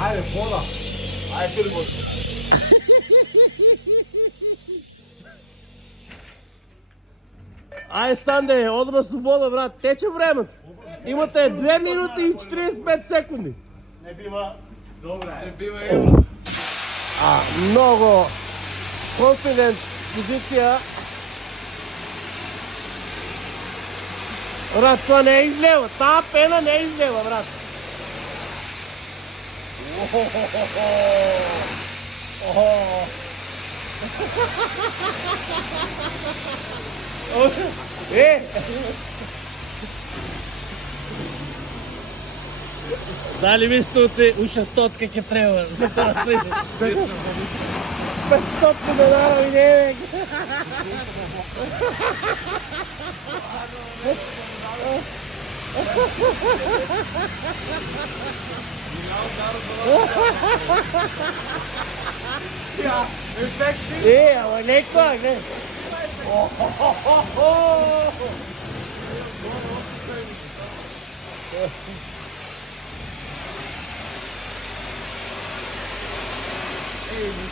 Ajde, voda. Ajde, pili vodu. Ай, Санде, одма с вода, брат. Тече времето. Имате 2 минути и 45 секунди. Не бива. Добре. Не бива Много конфидент позиция. Брат, това не е излева. Тая пена не е излева, брат. Е! Дали ви стоите у шестотка ке трябва за това слезе. 500 денара ми не е. Ама не е това, не.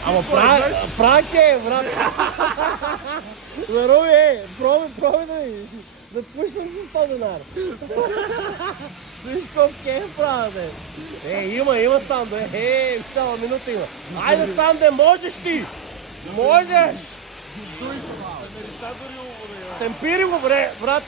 Ама прак е, брат. Здорови, пробай да пуснем с 100 денара. Виж колко е правя, бе. Има Санде. Цяла минута има. Айде, Санде, можеш ти! Можеш! Темпири го, брат.